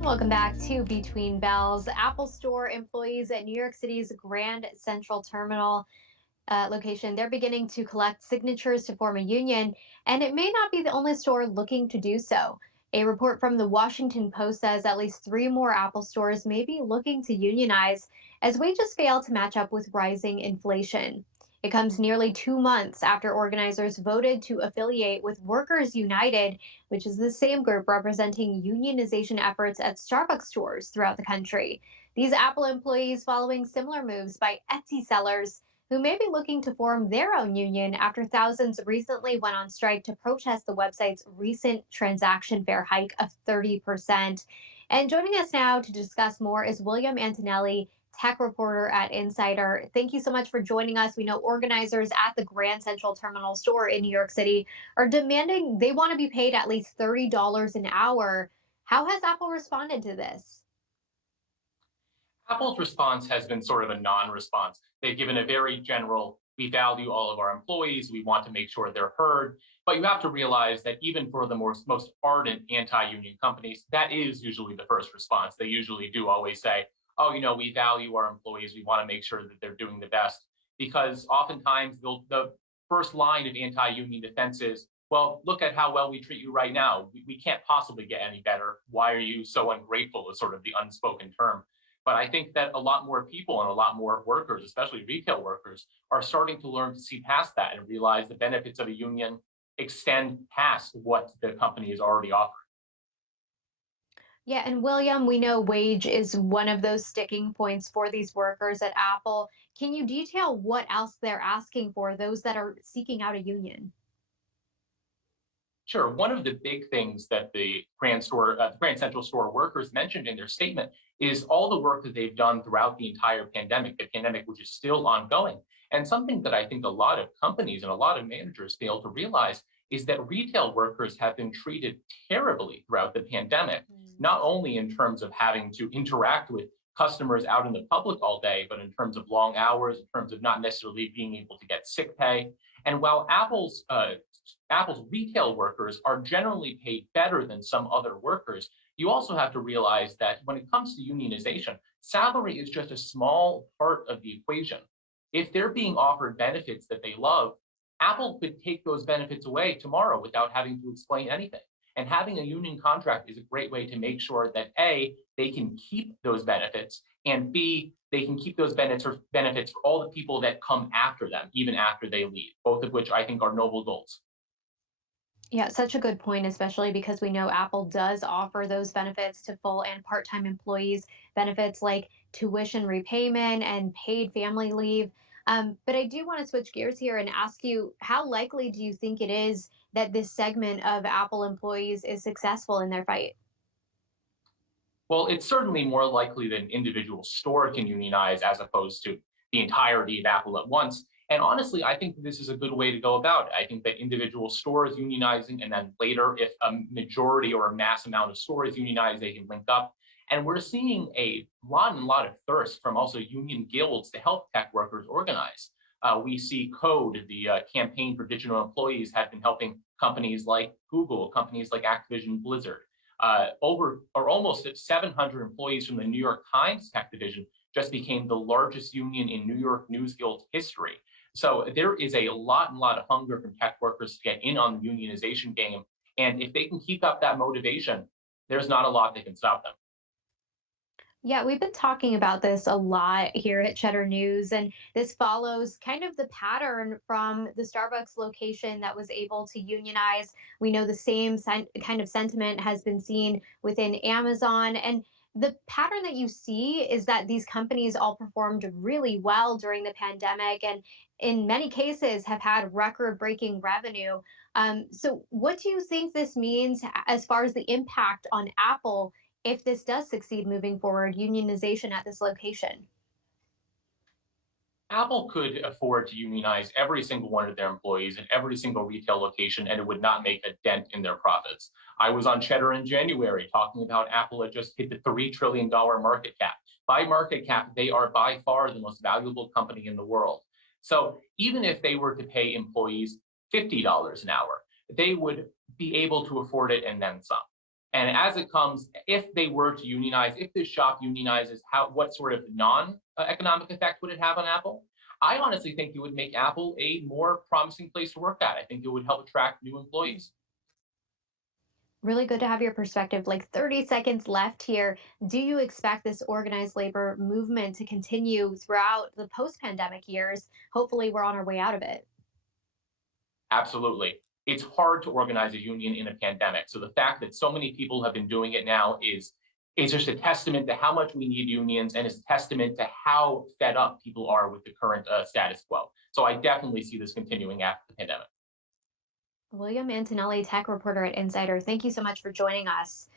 Welcome back to Between Bells. Apple Store employees at New York City's Grand Central Terminal location, they're beginning to collect signatures to form a union, and it may not be the only store looking to do so. A report from the Washington Post says at least three more Apple stores may be looking to unionize as wages fail to match up with rising inflation. It comes nearly 2 months after organizers voted to affiliate with Workers United, which is the same group representing unionization efforts at Starbucks stores throughout the country. These Apple employees following similar moves by Etsy sellers who may be looking to form their own union after thousands recently went on strike to protest the website's recent transaction fare hike of 30%. And joining us now to discuss more is William Antonelli, tech reporter at Insider. Thank you so much for joining us. We know organizers at the Grand Central Terminal store in New York City are demanding they want to be paid at least $30 an hour. How has Apple responded to this? Apple's response has been sort of a non-response. They've given a very general, we value all of our employees, we want to make sure they're heard. But you have to realize that even for the most ardent anti-union companies, that is usually the first response. They usually do always say, oh, we value our employees, we want to make sure that they're doing the best. Because oftentimes the first line of anti-union defense is, well, look at how well we treat you right now. We can't possibly get any better. Why are you so ungrateful is sort of the unspoken term. But I think that a lot more people and a lot more workers, especially retail workers, are starting to learn to see past that and realize the benefits of a union extend past what the company is already offering. Yeah, and William, we know wage is one of those sticking points for these workers at Apple. Can you detail what else they're asking for, those that are seeking out a union? Sure. One of the big things that the Grand Central Store workers mentioned in their statement is all the work that they've done throughout the pandemic which is still ongoing. And something that I think a lot of companies and a lot of managers fail to realize is that retail workers have been treated terribly throughout the pandemic, not only in terms of having to interact with customers out in the public all day, but in terms of long hours, in terms of not necessarily being able to get sick pay. And while Apple's retail workers are generally paid better than some other workers, you also have to realize that when it comes to unionization, salary is just a small part of the equation. If they're being offered benefits that they love, Apple could take those benefits away tomorrow without having to explain anything. And having a union contract is a great way to make sure that A, they can keep those benefits, and B, they can keep those benefits for all the people that come after them, even after they leave, both of which I think are noble goals. Yeah, such a good point, especially because we know Apple does offer those benefits to full and part-time employees, benefits like tuition repayment and paid family leave. But I do want to switch gears here and ask you, how likely do you think it is that this segment of Apple employees is successful in their fight? Well, it's certainly more likely that an individual store can unionize as opposed to the entirety of Apple at once. And honestly, I think this is a good way to go about it. I think that individual stores unionizing, and then later, if a majority or a mass amount of stores unionize, they can link up. And we're seeing a lot and lot of thirst from also union guilds to help tech workers organize. We see Code, the campaign for digital employees, have been helping companies like Google, companies like Activision Blizzard. Over or almost 700 employees from the New York Times tech division just became the largest union in New York News Guild history. So there is a lot and lot of hunger from tech workers to get in on the unionization game. And if they can keep up that motivation, there's not a lot that can stop them. Yeah, we've been talking about this a lot here at Cheddar News, and this follows kind of the pattern from the Starbucks location that was able to unionize. We know the same kind of sentiment has been seen within Amazon. And the pattern that you see is that these companies all performed really well during the pandemic and in many cases have had record breaking revenue. So, what do you think this means as far as the impact on Apple if this does succeed moving forward, unionization at this location? Apple could afford to unionize every single one of their employees in every single retail location, and it would not make a dent in their profits. I was on Cheddar in January talking about Apple had just hit the $3 trillion market cap. By market cap, they are by far the most valuable company in the world. So even if they were to pay employees $50 an hour, they would be able to afford it and then some. And as it comes, if they were to unionize, if this shop unionizes, what sort of non-economic effect would it have on Apple? I honestly think it would make Apple a more promising place to work at. I think it would help attract new employees. Really good to have your perspective. Like 30 seconds left here. Do you expect this organized labor movement to continue throughout the post pandemic years? Hopefully, we're on our way out of it. Absolutely. It's hard to organize a union in a pandemic. So the fact that so many people have been doing it now is just a testament to how much we need unions, and it's a testament to how fed up people are with the current status quo. So I definitely see this continuing after the pandemic. William Antonelli, tech reporter at Insider, thank you so much for joining us.